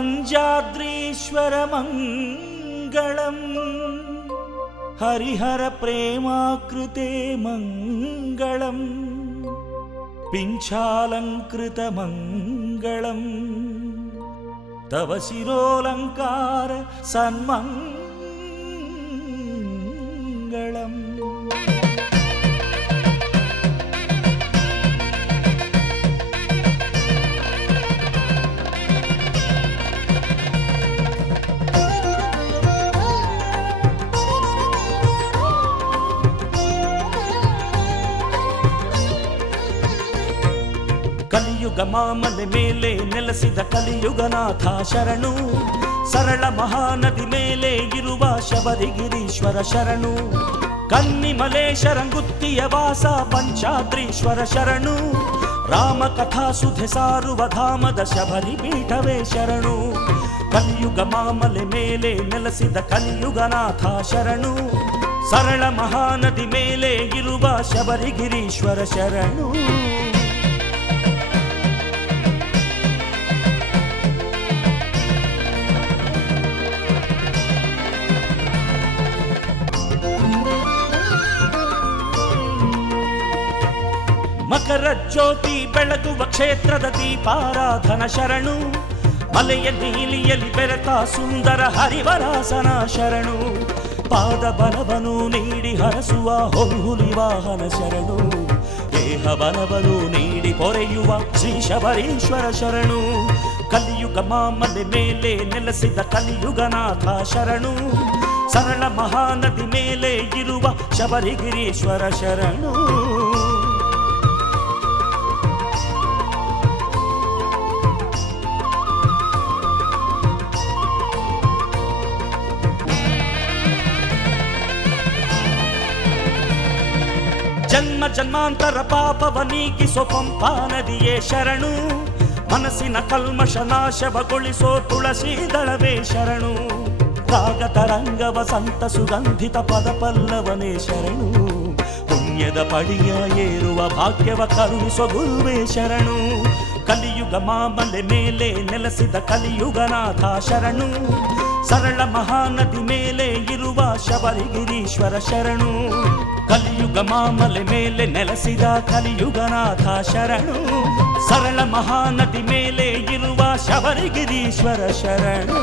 अंजाद्रीश्वर मंगलम् हरिहर प्रेमाकृते मंगलम् पिञ्चालंकृत मंगलम् तव शिरोलंकार सन्मंगलम्। ಕಲಿಯುಗ ಮಾಮಲೆ ಮೇಲೆ ನೆಲೆಸಿದ ಕಲಿಯುಗನಾಥ ಶರಣು, ಸರಳ ಮಹಾನದಿ ಮೇಲೆ ಇರುವ ಶಬರಿಗಿರೀಶ್ವರ ಶರಣು, ಕನ್ನಿಮಲೇಶರಂಗುತ್ತಿಯ ವಾಸ ಪಂಚಾದ್ರೀಶ್ವರ ಶರಣು, ರಾಮ ಕಥಾ ಸುಧೆ ಸಾರುವ ಧಾಮದ ಶಬರಿ ಪೀಠವೇ ಶರಣು. ಕಲಿಯುಗ ಮಾಮಲೆ ಮೇಲೆ ನೆಲೆಸಿದ ಕಲಿಯುಗನಾಥ ಶರಣು, ಸರಳ ಮಹಾನದಿ ಮೇಲೆ ಇರುವ ಶಬರಿಗಿರೀಶ್ವರ ಶರಣು. ಮಕರ ಜ್ಯೋತಿ ಬೆಳಗುವ ಕ್ಷೇತ್ರದ ದೀಪಾರಾಧನ ಶರಣು, ಮಲೆಯ ನೀಲಿಯಲ್ಲಿ ಬೆರೆತ ಸುಂದರ ಹರಿವರಾಸನ ಶರಣು, ಪಾದ ಬಲವನು ನೀಡಿ ಹರಸುವ ಹೊಲ್ಹುಲಿ ವಾಹನ ಶರಣು, ದೇಹ ಬಲವನು ನೀಡಿ ಪೊರೆಯುವ ಶ್ರೀ ಶಬರೀಶ್ವರ ಶರಣು. ಕಲಿಯುಗ ಮಾಮಲೆ ಮೇಲೆ ನೆಲೆಸಿದ ಕಲಿಯುಗನಾಥ ಶರಣು, ಸರಳ ಮಹಾನದಿ ಮೇಲೆ ಇರುವ ಶಬರಿಗಿರೀಶ್ವರ ಶರಣು. ಜನ್ಮ ಜನ್ಮಾಂತರ ಪಾಪವ ನೀಗಿಸೋ ಪಂಪಾ ನದಿಯೇ ಶರಣು, ಮನಸ್ಸಿನ ಕಲ್ಮಶ ನಾಶವಗೊಳಿಸೋ ತುಳಸಿ ದಳವೇ ಶರಣು, ರಾಗ ತರಂಗವ ಸಂತ ಸುಗಂಧಿತ ಪದ ಪಲ್ಲವನೇ ಶರಣು, ಪುಣ್ಯದ ಪಡಿಯ ಏರುವ ಭಾಗ್ಯವ ಕರುಣಿಸೋ ಗುರುವೇ ಶರಣು. ಕಲಿಯುಗ ಮಾಮಲೆ ಮೇಲೆ ನೆಲೆಸಿದ ಕಲಿಯುಗನಾಥ ಶರಣು, ಸರಳ ಮಹಾನದಿ ಮೇಲೆ ಇರುವ ಶಬರಿಗಿರೀಶ್ವರ ಶರಣು. ಕಲಿಯುಗ ಮಾಮಲೆ ಮೇಲೆ ನೆಲೆಸಿದ ಕಲಿಯುಗನಾಥ ಶರಣು, ಸರಳ ಮಹಾನದಿ ಮೇಲೆ ಇರುವ ಶಬರಿಗಿರೀಶ್ವರ ಶರಣು.